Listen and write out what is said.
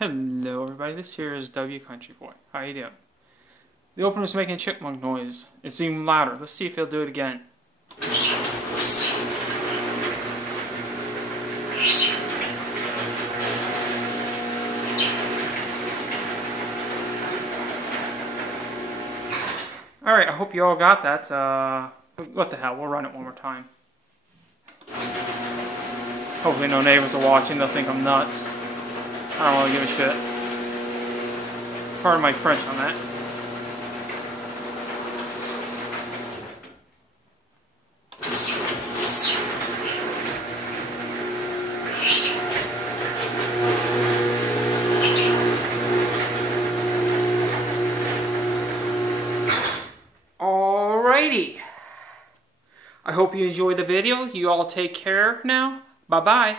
Hello everybody, this here is W Country Boy. How you doing? The opener's making a chipmunk noise. It's even louder. Let's see if he'll do it again. Alright, I hope you all got that. What the hell, we'll run it one more time. Hopefully no neighbors are watching, they'll think I'm nuts. I don't really give a shit. Pardon my French on that. Alrighty. I hope you enjoyed the video. You all take care now. Bye-bye.